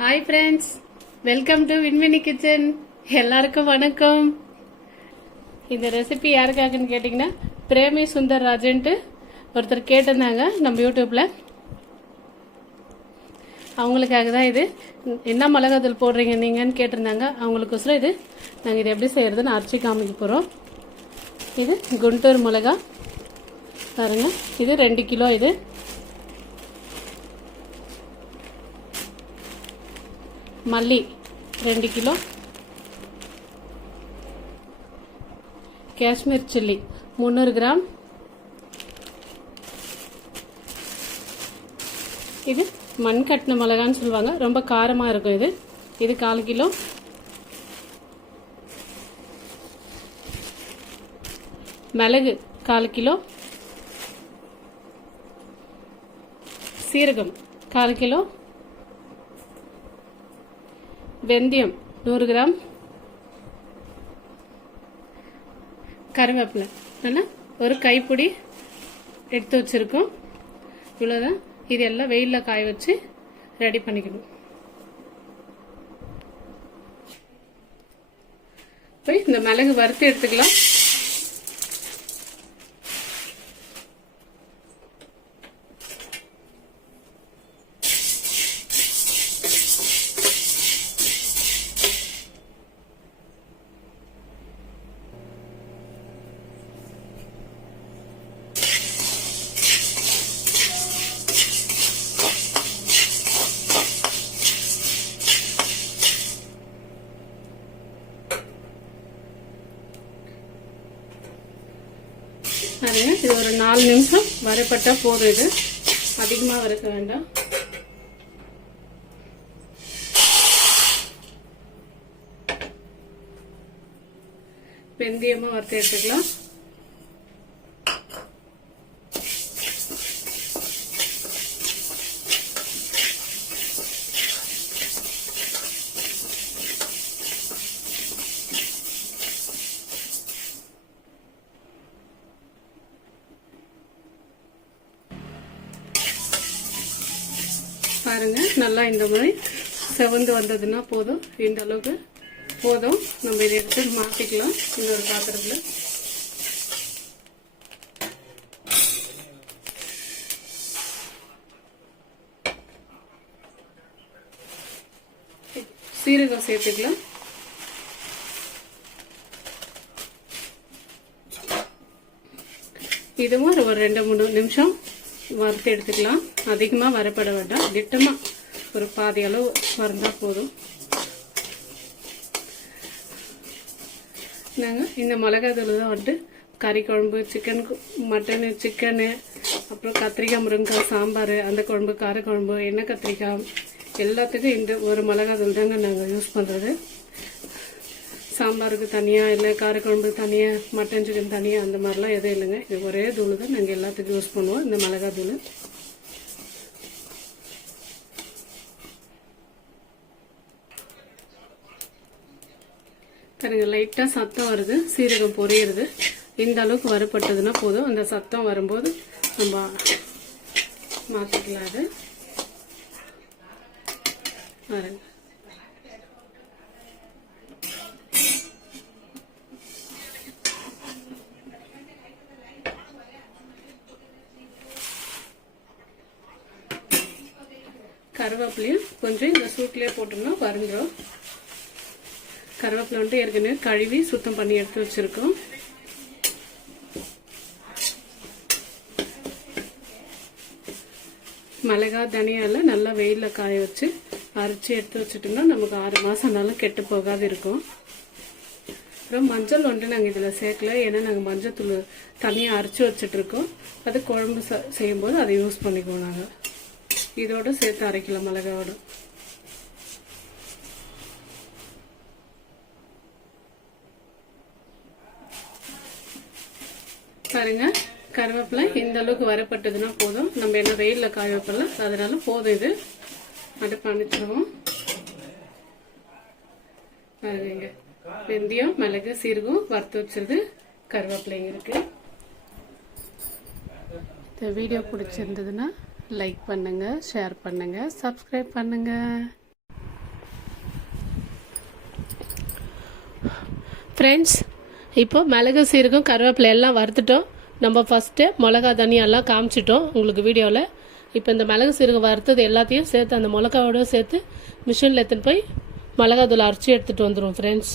Hi friends, welcome to வின்வினி kitchen. எல்லாருக்கும் வணக்கம். இந்த ரெசிபி யாருக்காகன்னு கேட்டிங்கன்னா, பிரேமி சுந்தர் ராஜன்ட்டு ஒருத்தர் கேட்டிருந்தாங்க நம்ம யூடியூப்பில். அவங்களுக்காக தான் இது. என்ன மிளகாத்தூள் போடுறீங்க நீங்கன்னு கேட்டிருந்தாங்க. அவங்களுக்கோசரம் இது நாங்கள் இது எப்படி செய்கிறதுன்னு அரைச்சி காமிக்க போகிறோம். இது குண்டூர் மிளகா பாருங்கள், இது 2 கிலோ. இது மல்லி 2 கிலோ. Kashmir chilli 300 gram. இது மண் கட்டின மிளகான்னு சொல்லுவாங்க, ரொம்ப காரமாக இருக்கும். இது 1/4 கிலோ. மிளகு 1/4 கிலோ. சீரகம் 1/4 கிலோ. வெந்தயம் 100 கிராம். கருவேப்பிலை நல்லா ஒரு கைப்பிடி எடுத்து வச்சுருக்கோம். இவ்வளோதான். இது எல்லாம் வெயிலில் காய வச்சு ரெடி பண்ணிக்கணும். போய் இந்த மிளகு வறுத்து எடுத்துக்கலாம். இது ஒரு 4 நிமிஷம் வறுப்பட்டா போதும். இது அதிகமாக வறுக்க வேண்டாம். வெந்தயமா வறுத்து எடுத்துக்கலாம். பாருங்க, நல்லா இந்த மாதிரி செவந்து வந்ததுன்னா போதும். இந்த அளவுக்கு போதும். நம்ம இதை எடுத்து மாற்றிக்கலாம் இன்னொரு பாத்திரத்தில். சீரகம் சேர்த்துக்கலாம். இதுவும் ஒரு 2-3 நிமிஷம் வறுத்து எடுத்துக்கலாம். அதிகமாக வரப்பட வேண்டாம், திட்டமாக ஒரு பாதி அளவு வறுந்தா போதும். நாங்கள் இந்த மிளகாத்தூள் தான் வந்துட்டு கறி குழம்பு, சிக்கன், மட்டனு, சிக்கனு, அப்புறம் கத்திரிக்காய், முருங்கைக்காய் சாம்பார், அந்த குழம்பு, காரக்குழம்பு, எண்ணெய் கத்திரிக்காய் எல்லாத்துக்கும் இந்த ஒரு மிளகாத்தூள் தாங்க நாங்கள் யூஸ் பண்ணுறது. சாம்பாருக்கு தனியாக இல்லை, காரக்குழம்பு தனியாக, மட்டன் சிக்கன் தனியாக அந்த மாதிரிலாம் எதுவும் இல்லைங்க. இது ஒரே தூள் தான் நாங்கள் எல்லாத்துக்கும் யூஸ் பண்ணுவோம், இந்த மிளகாத்தூள். பாருங்க, லைட்டாக சத்தம் வருது, சீரகம் பொரியுறது. இந்த அளவுக்கு வறுப்பட்டதுன்னா போதும். அந்த சத்தம் வரும்போது நம்ம மாற்றிக்கலாம். அது பாருங்க. கருவேப்பிலையும் கொஞ்சம் இந்த சூட்லேயே போட்டோம்னா வறுந்துடும். கருவேப்பிலை வந்துட்டு ஏற்கனவே கழுவி சுத்தம் பண்ணி எடுத்து வச்சிருக்கோம். மிளகா, தனியால நல்லா வெயிலில் காய வச்சு அரைச்சி எடுத்து வச்சுட்டோம்னா நமக்கு 6 மாதம்னாலும் கெட்டு போகாது இருக்கும். அப்புறம் மஞ்சள் வந்துட்டு நாங்கள் இதில் சேர்க்கல, ஏன்னா நாங்கள் மஞ்சள் தூள் தனியாக அரைச்சி வச்சுட்டு இருக்கோம். அது குழம்பு செய்யும்போது அதை யூஸ் பண்ணிக்குவோம். நாங்கள் இதோட சேர்த்து அரைக்கலாம் மிளகாவோட. பாருங்க, கருவேப்பிலை இந்த அளவுக்கு வரப்பட்டதுன்னா போதும். நம்ம என்ன வெயிலில் காய வைப்பல, அதனால போதும். இது அடுப்பு அணைச்சிடுவோம். பாருங்க, வெந்தயம், மிளகு, சீரகம் வறுத்து வச்சிருது, கருவேப்பிலைங்க இருக்கு. இந்த வீடியோ பிடிச்சிருந்ததுன்னா லைக் பண்ணுங்கள், ஷேர் பண்ணுங்கள், சப்ஸ்கிரைப் பண்ணுங்கள். ஃப்ரெண்ட்ஸ், இப்போ மிளகு சீரகம் கருவேப்பிலை எல்லாம் வறுத்துட்டோம். நம்ம ஃபஸ்ட்டு மிளகா தனியெல்லாம் காமிச்சிட்டோம் உங்களுக்கு வீடியோவில். இப்போ இந்த மிளகு சீரகம் வறுத்தது எல்லாத்தையும் சேர்த்து அந்த மிளகாவோட சேர்த்து மிஷினில் எடுத்துன்னு போய் மிளகாத்தூள் அரைச்சி எடுத்துகிட்டு வந்துடும் ஃப்ரெண்ட்ஸ்.